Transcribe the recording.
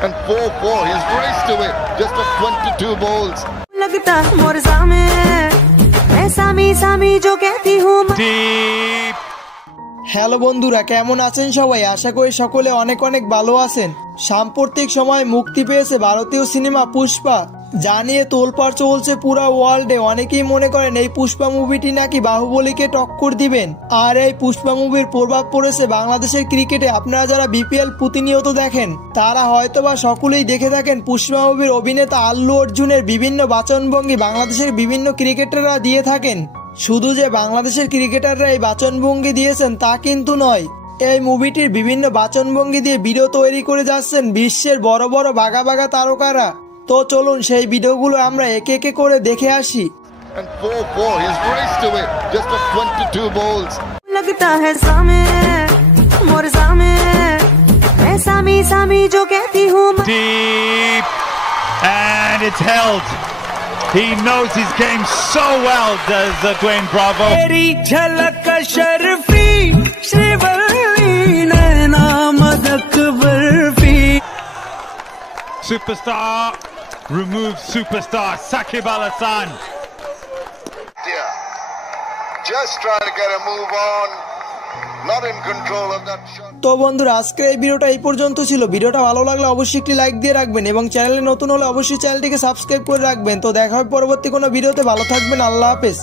And 4-4, he's raced away just of 22 balls. लगता मोरजा में मैं सामी सामी जो कहती हूँ Deep. হ্যালো বন্ধুরা, কেমন আছেন সবাই? আশা করি সকলে অনেক অনেক ভালো আছেন। সাম্প্রতিক সময়ে মুক্তি পেয়েছে ভারতীয় সিনেমা পুষ্পা, যা নিয়ে তোলপাড় চলছে পুরো ওয়ার্ল্ডে। অনেকেই মনে করেন এই পুষ্পা মুভিটি নাকি বাহুবলীকে টক্কর দিবেন। আর এই পুষ্পা মুভির প্রভাব পড়েছে বাংলাদেশের ক্রিকেটে। আপনারা যারা বিপিএল প্রতিনিয়ত দেখেন তারা হয়তোবা সকলেই দেখে থাকেন পুষ্পা মুভির অভিনেতা আল্লু অর্জুনের বিভিন্ন বাচনভঙ্গি বাংলাদেশের বিভিন্ন ক্রিকেটাররা দিয়ে থাকেন। শুধু যে বাংলাদেশের ক্রিকেটাররা এই বাচনভঙ্গি দিয়েছেন তা কিন্তু নয়, এই মুভিটির বিভিন্ন বাচনভঙ্গি দিয়ে ভিডিও তৈরি করে যাচ্ছেন বিশ্বের বড় বড় বাঘা বাঘা তারকারা। তো চলুন সেই ভিডিওগুলো আমরা একে একে করে দেখে আসি। And 4-4, he's raced away just of 22 balls. लगता है सामे मोरजा में मैं सामी सामी जो कहती हूँ Deep. And it's held. He knows his game so well, does Dwayne Bravo. तेरी झलक शर्फी श्रीवल्ली नैना मदक barfi Superstar removes superstar. Sakib Al-Hassan. Yeah. Just trying to get a move on. Not in control of that shot. তো বন্ধুরা, আজকের এই ভিডিওটা এই পর্যন্ত ছিল। ভিডিওটা ভালো লাগলে অবশ্যই একটি লাইক দিয়ে রাখবেন এবং চ্যানেলে নতুন হলে অবশ্যই চ্যানেলটিকে সাবস্ক্রাইব করে রাখবেন। তো দেখা হবে পরবর্তী কোনো ভিডিওতে। ভালো থাকবেন, আল্লাহ হাফেজ।